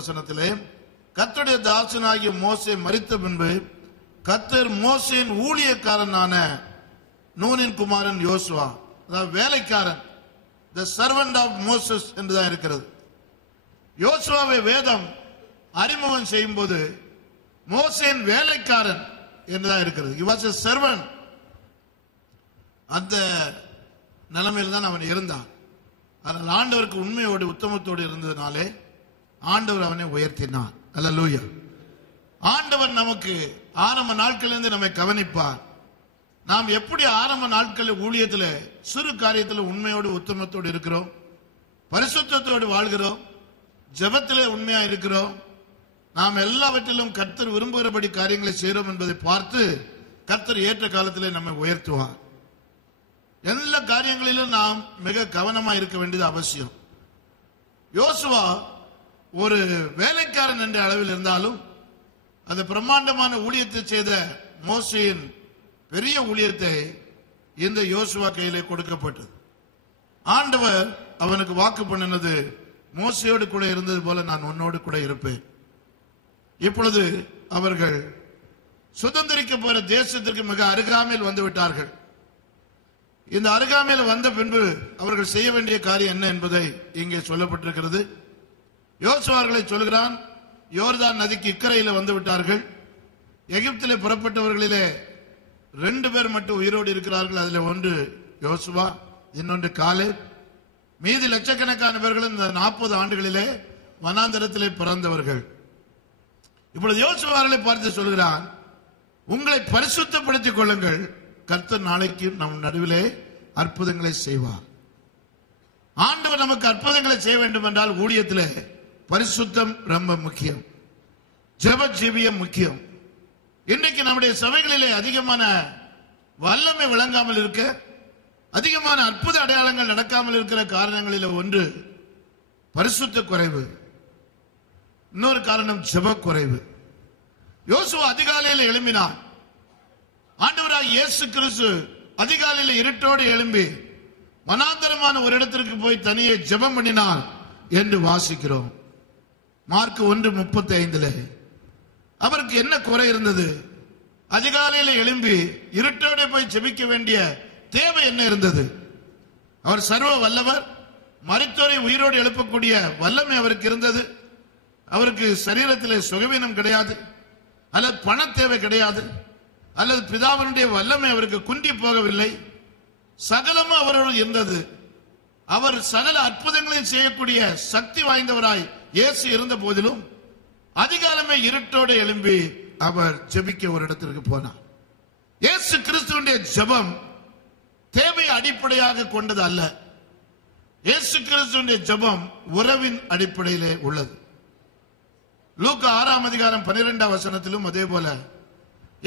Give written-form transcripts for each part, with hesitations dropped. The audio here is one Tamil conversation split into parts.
வசனத்திலே, கர்த்தருடைய தாசனாகிய மோசே மரித்த பின்பு கர்த்தர் மோசேயின் ஊழியக்காரனான நூனின் குமாரன் யோசுவா, அதாவது வேலைக்காரன், the servant of Moses என்றுதான் இருக்கிறது. யோசுவாவை வேதம் அறிமுகம் செய்யும் போது மோசேயின் வேலைக்காரன் என்றுதான் இருக்கிறது. he was a servant. அந்த நிலைமையில் தான் அவன் இருந்தான். அதனால் ஆண்டவருக்கு உண்மையோடு உத்தமத்தோடு இருந்ததுனாலே ஆண்டவர் அவனை உயர்த்தினார். அல்லேலூயா. ஆண்டவர் நமக்கு ஆரம்ப நாட்களிலிருந்து நம்மை கவனிப்பார். நாம் எப்படி ஆரம்ப நாட்களில் ஊழியத்தில் சிறு காரியத்தில் உண்மையோடு உத்தமத்தோடு இருக்கிறோம், பரிசுத்தத்தோடு வாழ்கிறோம், ஜெபத்திலே உண்மையா இருக்கிறோம், நாம் எல்லாவற்றிலும் கர்த்தர் விரும்புகிறபடி காரியங்களை செய்கிறோம் என்பதை பார்த்து கர்த்தர் ஏற்ற காலத்திலே நம்மை உயர்த்துவார். எல்லா காரியங்களிலும் நாம் மிக கவனமாக இருக்க வேண்டியது அவசியம். யோசுவா ஒரு வேலைக்காரன் என்ற அளவில் இருந்தாலும் அந்த பிரம்மாண்டமான ஊழியத்தை செய்த மோசேயின் பெரிய ஊழியத்தை இந்த யோசுவா கையிலே கொடுக்கப்பட்டது. ஆண்டவர் அவனுக்கு வாக்கு பண்ணினது, மோசேயோடு கூட இருந்தது போல நான் உன்னோடு கூட இருப்பேன். இப்பொழுது அவர்கள் சுதந்திரிக்க போற தேசத்திற்கு மிக அருகாமையில் வந்து விட்டார்கள். இந்த அருகாமையில் வந்த பின்பு அவர்கள் செய்ய வேண்டிய காரியம் என்ன என்பதை இங்கே சொல்லப்பட்டிருக்கிறது. யோசுவார்களை சொல்கிறான், யோர்தான் நதிக்கு இக்கரையில் வந்து விட்டார்கள். எகிப்திலே புறப்பட்டவர்களிலே 2 பேர் மட்டும் உயிரோடு இருக்கிறார்கள். அதில் ஒன்று யோசுவா, இன்னொன்று காலேப். மீதி லட்சக்கணக்கான பேர்கள் இந்த 40 ஆண்டுகளிலே வனாந்தரத்திலே பிறந்தவர்கள். இப்பொழுது யோசுவார்களை பார்த்து சொல்கிறான், உங்களை பரிசுத்தப்படுத்திக் கொள்ளுங்கள், கர்த்தர் நாளைக்கு நம் நடுவிலே அற்புதங்களை செய்வார். ஆண்டவர் நமக்கு அற்புதங்களை செய்ய வேண்டும் என்றால் ஊழியத்திலே பரிசுத்தம் ரொம்ப முக்கியம், ஜெப ஜீவியம் முக்கியம். இன்றைக்கு நம்முடைய சபைகளிலே அதிகமான வல்லமை விளங்காமல் இருக்க, அதிகமான அற்புத அடையாளங்கள் நடக்காமல் இருக்கிற காரணங்களில் ஒன்று பரிசுத்த குறைவு, இன்னொரு காரணம் ஜெப குறைவு. யோசுவா அதிகாலையில் எழும்பினான். ஆண்டவராய் இயேசு கிறிஸ்து அதிகாலையில் இருட்டோடு எழும்பி வனாந்தரமான ஒரு இடத்திற்கு போய் தனியே ஜெபம் பண்ணினார் என்று வாசிக்கிறோம். மார்க் 1:35. அவருக்கு என்ன குறை இருந்தது? அதிகாலையில் எழும்பி இருட்டோடு போய் ஜெபிக்க வேண்டிய தேவை என்ன இருந்தது? அவர் சர்வ வல்லவர், மரித்தோரை உயிரோடு எழுப்பக்கூடிய வல்லமை அவருக்கு இருந்தது. அவருக்கு சரீரத்திலே சுகவீனம் கிடையாது, அல்லது பண தேவை கிடையாது, அல்லது பிதாவினுடைய வல்லமை அவருக்கு குன்றி போகவில்லை. சகலமும் அவரோடு இருந்தது. அவர் சகல அற்புதங்களையும் செய்யக்கூடிய சக்தி வாய்ந்தவராய் இயேசு இருந்த போதிலும் அதிகாலமே இருட்டோடு எழும்பி அவர் ஜெபிக்க ஒரு இடத்திற்கு போனார். இயேசு கிறிஸ்துவினுடைய ஜெபம் தேவையை அடிப்படையாக கொண்டது அல்ல. இயேசு கிறிஸ்துவினுடைய ஜெபம் உறவின் அடிப்படையிலே உள்ளது. லூக்கா 6:12 அதே போல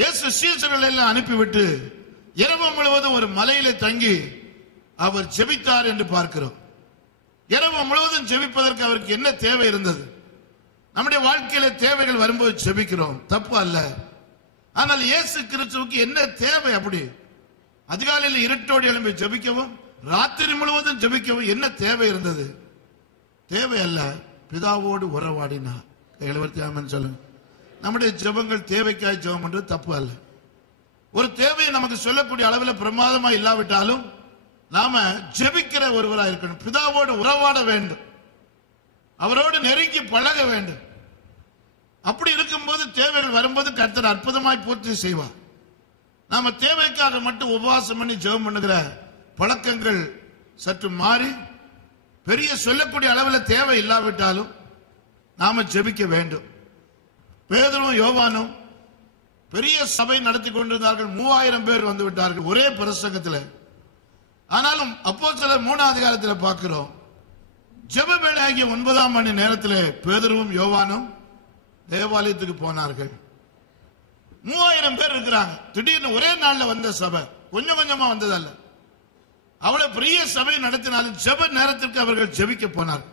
இயேசு சீஷர்களை எல்லாம் அனுப்பிவிட்டு இரவு முழுவதும் ஒரு மலையிலே தங்கி அவர் ஜெபித்தார் என்று பார்க்கிறோம். இரவு முழுவதும் ஜெபிப்பதற்கு அவருக்கு என்ன தேவை இருந்தது? நம்முடைய வாழ்க்கையில தேவைகள் வரும்போது ஜெபிக்கிறோம், தப்பு அல்ல. ஆனால் இயேசு கிறிஸ்துவுக்கு என்ன தேவை? அப்படி அதிகாலையில் இருட்டோடு எழும்பி ஜெபிக்கவும் ராத்திரி முழுவதும் ஜெபிக்கவும் என்ன தேவை இருந்தது? தேவை அல்ல, பிதாவோடு உறவாடினார். சொல்லுங்க. நம்முடைய ஜெபங்கள் தேவைக்காய் ஜெபம் பண்றது தப்பு அல்ல. ஒரு தேவையை நமக்கு சொல்லக்கூடிய அளவில் பிரமாதமா இல்லாவிட்டாலும் நாம ஜெபிக்கிற ஒருவராக இருக்கணும். பிதாவோடு உறவாட வேண்டும், அவரோடு நெருங்கி பழக வேண்டும். அப்படி இருக்கும்போது தேவைகள் வரும்போது கர்த்தர் அற்புதமாய் பூர்த்தி செய்வார். நாம தேவைக்காக மட்டும் உபவாசம் பண்ணி ஜெபம் பண்ணுகிற பழக்கங்கள் சற்று மாறி பெரிய சொல்லக்கூடிய அளவில் தேவை இல்லாவிட்டாலும் நாம ஜெபிக்க வேண்டும். பேதுருவும் யோவானும் பெரிய சபை நடத்தி கொண்டிருந்தார்கள். 3000 பேர் வந்து விட்டார்கள் ஒரே பிரசங்கத்தில். ஆனாலும் அப்போஸ்தலர் 3ஆம் அதிகாரத்தில் பார்க்கிறோம், ஜெப வேளை ஆகிய 9ஆம் மணி நேரத்தில் பேதுருவும் யோவானும் தேவாலயத்துக்கு போனார்கள். 3000 பேர் இருக்கிறாங்க. திடீர்னு ஒரே நாள்ல வந்த சபை, கொஞ்சம் கொஞ்சமா வந்ததல்ல. அவ்வளவு பெரிய சபை நடத்தினாலும் ஜெப நேரத்திற்கு அவர்கள் ஜெபிக்க போனார்கள்.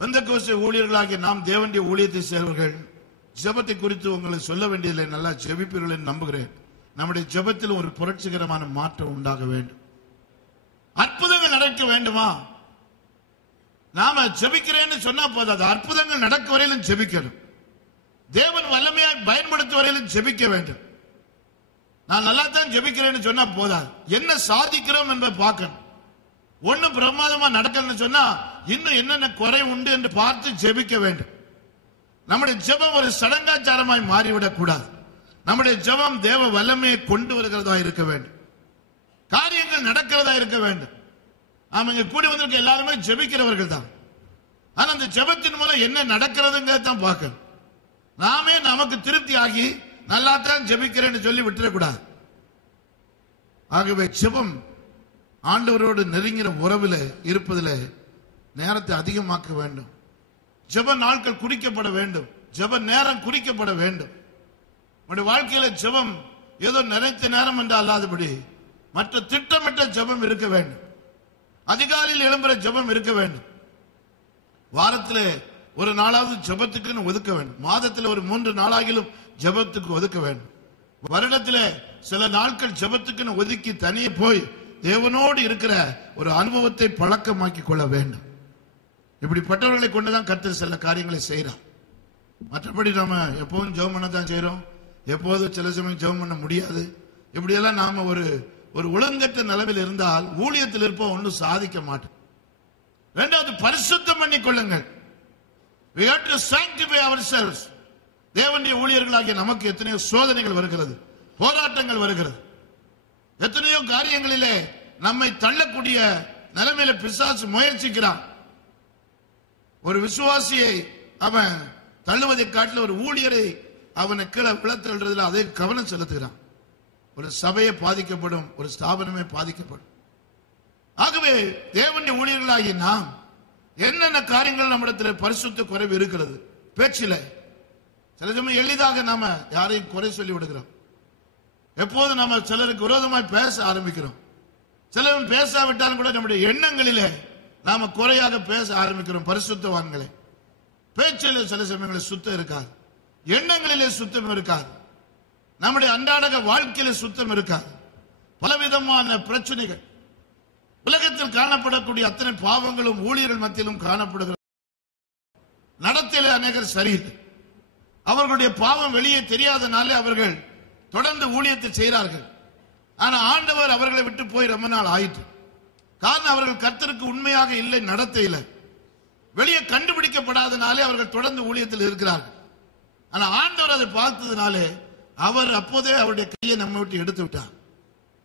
பெந்தெகோஸ்தே ஊழியர்களாகிய நாம் தேவனுடைய ஊழியத்தை சேர்வர்கள் ஜெபத்தை குறித்து உங்களுக்கு சொல்ல வேண்டியதில்லை, நல்லா ஜெபிப்பீர்கள் என்று நம்புகிறேன். நம்முடைய ஜெபத்தில் ஒரு புரட்சிகரமான மாற்றம் உண்டாக வேண்டும். அற்புதங்கள் நடக்க வேண்டுமா? நாம ஜெபிக்கிறேன்னு சொன்னா போதாது, அற்புதங்கள் நடக்க வரையிலும் ஜெபிக்கணும். தேவன் வல்லமையாய் பயன்படுத்த வரையிலும் ஜெபிக்க வேண்டும். நான் நல்லா தான் ஜெபிக்கிறேன்னு சொன்னா போதாது, என்ன சாதிக்கிறோம் என்பதை பார்க்கணும். ஒன்னும் பிரமாதமா நடக்கலன்னு சொன்னா இன்னும் என்னென்ன குறை உண்டு என்று பார்த்து ஜெபிக்க வேண்டும். நம்முடைய ஜெபம் ஒரு சடங்காச்சாரமாய் மாறிவிடக் கூடாது. நம்முடைய ஜெபம் தேவ வல்லமையை கொண்டு வருகிறதா இருக்க வேண்டும், காரியங்கள் நடக்கிறதா இருக்க வேண்டும். நாம இங்க கூடி வந்திருக்க எல்லாருமே ஜெபிக்கிறவர்கள் தான். ஆனா அந்த ஜெபத்தின் மூலம் என்ன நடக்கிறதுங்கிறத தான் பார்க்கணும். நாமே நமக்கு திருப்தி ஆகி நல்லா தான் ஜெபிக்கிறேன்னு சொல்லி விட்டுறக்கூடாது. ஆகவே ஜெபம் ஆண்டவரோடு நெருங்கிற உறவில் இருப்பதில் நேரத்தை அதிகமாக்க வேண்டும். ஜெப நாட்கள் குறிக்கப்பட வேண்டும், ஜெப நேரம் குறிக்கப்பட வேண்டும். நம்முடைய வாழ்க்கையில ஜெபம் ஏதோ நினைத்த நேரம் என்று அல்லாதபடி மற்ற திட்டமிட்ட ஜெபம் இருக்க வேண்டும். அதிகாலையில் எழும்புற ஜெபம் இருக்க வேண்டும். வாரத்தில் ஒரு நாளாவது ஜெபத்துக்குன்னு ஒதுக்க வேண்டும். மாதத்தில் ஒரு 3 நாளாகிலும் ஜெபத்துக்கு ஒதுக்க வேண்டும். வருடத்தில் சில நாட்கள் ஜெபத்துக்குன்னு ஒதுக்கி தனியே போய் தேவனோடு இருக்கிற ஒரு அனுபவத்தை பழக்கமாக்கி கொள்ள வேண்டும். இப்படிப்பட்டவர்களை கொண்டுதான் கர்த்தர் சில காரியங்களை செய்யறார். மற்றபடி நாம எப்போதும் ஜெபம் பண்ண தான் செய்யறோம், எப்போதும் சில சமயம் ஜெபம் பண்ண முடியாது. இப்படியெல்லாம் நாம ஒரு ஒழுங்கற்ற நிலைமையில் இருந்தால் ஊழியத்தில் இருப்போம், ஒன்றும் சாதிக்க மாட்டோம். இரண்டாவது, பரிசுத்தம் பண்ணி கொள்ளுங்கள். We have to sanctify ourselves. தேவனுடைய ஊழியர்களாகிய நமக்கு எத்தனையோ சோதனைகள் வருகிறது, போராட்டங்கள் வருகிறது. எத்தனையோ காரியங்களிலே நம்மை தள்ளக்கூடிய நிலைமையில பிசாசு முயற்சிக்கிறான். ஒரு விசுவாசியை அவன் தள்ளுவதை காட்டில ஒரு ஊழியரை அவனை கீழே விழத்தள்ளுறதுல அதே கவனம் செலுத்துகிறான். ஒரு சபையை பாதிக்கப்படும், ஒரு ஸ்தாபனமே பாதிக்கப்படும். ஆகவே தேவனுடைய ஊழியர்களாகிய நாம் என்னென்ன காரியங்கள் நம்மிடத்தில் பரிசுத்த குறைவு இருக்கிறது. பேச்சில சில சமயம் எளிதாக நாம யாரையும் குறை சொல்லி விடுகிறோம். எப்போது நாம சிலருக்கு விரோதமாய் பேச ஆரம்பிக்கிறோம். சிலரும் பேசாவிட்டாலும் கூட நம்முடைய எண்ணங்களிலே நாம குறையாக பேச ஆரம்பிக்கிறோம். பரிசுத்தவான்களை பேச்சில சில சமயங்களில் சுத்தம் இருக்காது, எண்ணங்களிலே சுத்தம் இருக்காது, நம்முடைய அன்றாட வாழ்க்கையில சுத்தம் இருக்காது. பலவிதமான பிரச்சனைகள், உலகத்தில் காணப்படக்கூடிய அத்தனை பாவங்களும் ஊழியர்கள் மத்தியிலும் காணப்படுகிற நடத்தையில அநேகர் சரியில்லை. அவர்களுடைய பாவம் வெளியே தெரியாதனாலே அவர்கள் தொடர்ந்து ஊழியத்தை செய்கிறார்கள். ஆனா ஆண்டவர் அவர்களை விட்டு போய் ரொம்ப நாள் ஆயிற்று. காரணம், அவர்கள் கர்த்தருக்கு உண்மையாக இல்லை, நடத்தையில வெளியே கண்டுபிடிக்கப்படாதனாலே அவர்கள் தொடர்ந்து ஊழியத்தில் இருக்கிறார்கள். ஆனா ஆண்டவர் அதை பார்த்ததுனாலே அவர் அப்போதே அவருடைய கையை நம்ம விட்டு எடுத்து விட்டார்.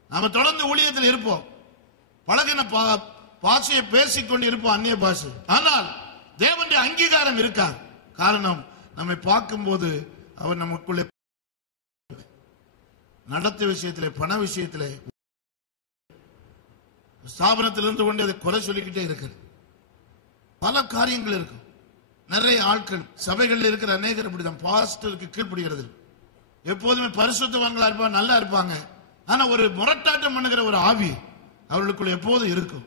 நாம தொடர்ந்து ஊழியத்தில் இருப்போம், பழகின பாஷையை பேசிக்கொண்டு இருப்போம், அந்நிய பாஷை. ஆனால் தேவனுடைய அங்கீகாரம் இருக்கார். காரணம், நம்மை பார்க்கும்போது அவர் நமக்குள்ளே நடத்த விஷயத்திலே, பண விஷயத்திலே, ஸ்தாபனத்திலிருந்து கொண்டு அதை குறை சொல்லிக்கிட்டே இருக்கிறது. பல காரியங்கள் இருக்கும். நிறைய ஆட்கள் சபைகளில் இருக்கிற அநேகர் அப்படிதான் பாஸ்டருக்கு கீழ்ப்படுகிறது. எப்போதுமே பரிசுத்தவான்களா இருப்பாங்க, நல்லா இருப்பாங்க. ஆனா ஒரு முரட்டாட்டம் பண்ணுகிற ஒரு ஆவி அவர்களுக்குள்ள எப்போதும் இருக்கும்.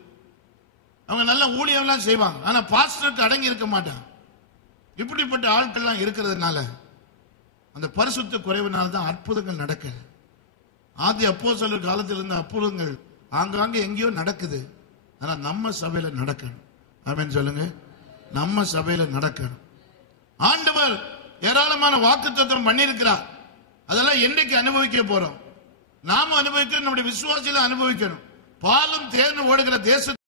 அவங்க நல்ல ஊழியம் எல்லாம் செய்வாங்க, ஆனா பாஸ்டருக்கு அடங்கி இருக்க மாட்டாங்க. இப்படிப்பட்ட ஆட்கள்லாம் இருக்கிறதுனால அந்த பரிசுத்த குறைவினால் தான் அற்புதங்கள் நடக்க. ஆதி அப்போஸ்தலர் காலத்தில் இருந்த அற்புதங்கள் ஆங்காங்கே எங்கேயோ நடக்குது. ஆனா நம்ம சபையில நடக்கணும். ஆமென் சொல்லுங்க. நம்ம சபையில நடக்கணும். ஆண்டவர் ஏராளமான வாக்குத்தத்தம் பண்ணியிருக்கிறார். அதெல்லாம் என்னைக்கு அனுபவிக்க போறோம்? நாம அனுபவிக்கிறோம், நம்முடைய விசுவாசியில அனுபவிக்கணும். பாலும் தேனும் ஓடுகிற தேச